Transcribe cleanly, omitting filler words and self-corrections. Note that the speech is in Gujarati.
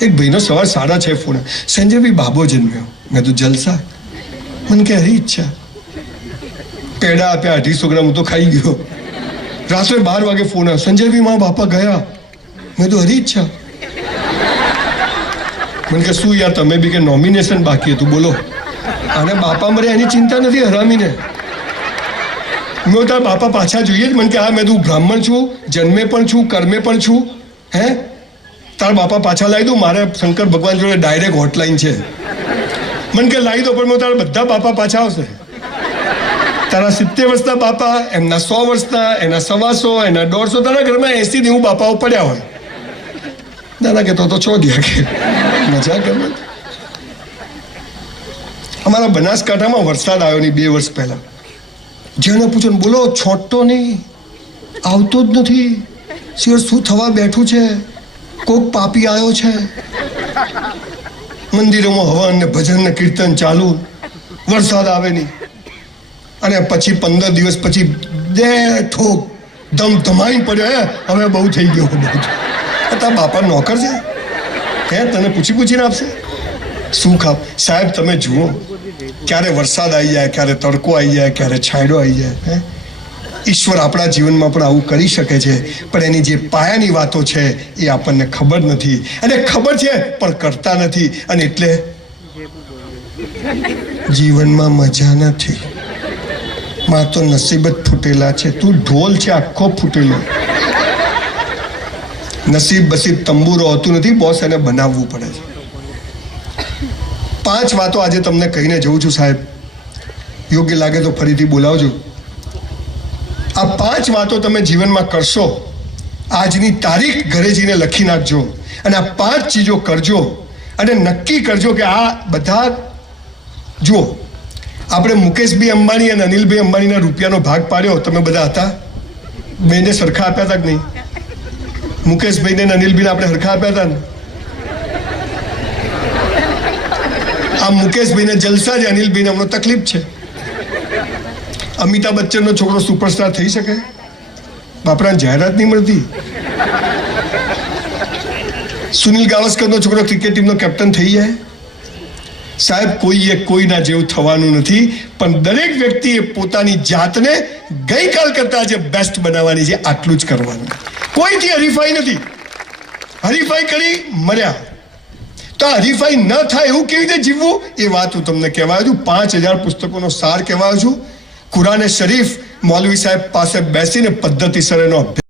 એક ભાઈનો સવાર 6:30 ફોન, સંજયભાઈ બાબો જન્મ્યો. મેં તો જલસા. મને કે હરી ઈચ્છા. પેડા આપ્યા 250 ગ્રામ, હું તો ખાઈ ગયો. રાત્રે 12 વાગે ફોન આવ્યો, સંજયભાઈ મારા બાપા ગયા. મેં તો હરી ઈચ્છા. મને કે શું યાર, તમે બી કે નોમિનેશન બાકી હતું, બોલો. અને બાપા મરે એની ચિંતા નથી હરામીને. મેં તારા બાપા પાછા જોઈએ જ. મને કે હા. મેં તું બ્રાહ્મણ છું, જન્મે પણ છું, કર્મે પણ છું. હે, તારા બાપા પાછા લાવી દઉં? મારે શંકર ભગવાન જોડે ડાયરેક્ટ હોટલાઈન છે. મને કે લાવી દો, પણ હું તારા બધા બાપા પાછા આવશે. તારા 70 વર્ષના બાપા, એમના 100 વર્ષના, એના 125, એના 150, તારા ઘરમાં 80 બાપાઓ પડ્યા હોય. દાદા કહેતો તો ચોધ્યા કે મજા ગમે. અમારા બનાસકાંઠામાં વરસાદ આવ્યો નહીં 2 વર્ષ પહેલા. જેને પૂછો ને બોલો, છોટતો નહીં, આવતો જ નથી. શું થવા બેઠું છે? કોક પાપી આવ્યો છે. મંદિરોમાં હવન ને ભજન ને કીર્તન ચાલુ, વરસાદ આવે નહીં. અને પછી 15 દિવસ પછી ઠોક ધમધમાઈને પડ્યો. હવે બહુ થઈ ગયો. તારા બાપા નોકર છે? હે, તને પૂછીને આપશે? શું ખાવ? સાહેબ તમે જુઓ, ક્યારે વરસાદ આવી જાય, ક્યારે તડકો આવી જાય, ક્યારે છાંયડો આવી જાય. હે, ઈશ્વર આપણા જીવનમાં પણ આવું કરી શકે છે, પણ એની જે પાયાની વાતો છે એ આપણને ખબર નથી. અને ખબર છે પણ કરતા નથી, અને એટલે જીવનમાં મજા નથી. માં તો નસીબ જ ફૂટેલા છે. તું ઢોલ છે આખો ફૂટેલો. નસીબ બસીબ તંબુરો હોતું નથી બોસ, એને બનાવવું પડે છે. 5 વાતો આજે તમને કહીને જઉં છું સાહેબ. યોગ્ય લાગે તો ફરીથી બોલાવજો. આ 5 વાતો તમે જીવનમાં કરશો. આજની તારીખ ઘરે જઈને લખી નાખજો, અને આ 5 ચીજો કરજો, અને નક્કી કરજો કે આ બધા. જુઓ, આપણે મુકેશભાઈ અંબાણી અને અનિલભાઈ અંબાણીના રૂપિયાનો ભાગ પાડ્યો. તમે બધા હતા? બેને સરખા આપ્યા હતા કે નહીં? મુકેશભાઈને અનિલભાઈને આપણે સરખા આપ્યા હતા ને? આ મુકેશભાઈને જલસા છે, અનિલભાઈને હમણાં તકલીફ છે. અમિતાભ બચ્ચનનો છોકરો સુપરસ્ટાર થઈ શકે? બાપરાને જાહેરાત નહીં મળતી. સુનિલ ગાવસ્કરનો છોકરો ક્રિકેટ ટીમનો કેપ્ટન થઈ જાય? સાહેબ, કોઈના જેવું થવાનું નથી, પણ દરેક વ્યક્તિએ પોતાની જાતને ગઈકાલ કરતા આજે બેસ્ટ બનાવવાની છે. આટલું જ કરવાનું. કોઈથી હરીફાઈ નથી. હરીફાઈ કરી મર્યા. તો હરીફાઈ ન થાય એવું કેવી રીતે જીવવું, એ વાત હું તમને કહેવાયો છું. 5000 પુસ્તકોનો સાર કહેવાયો છું. કુરાને શરીફ મૌલવી સાહેબ પાસે બેસીને પદ્ધતિસર એનો અભ્યાસ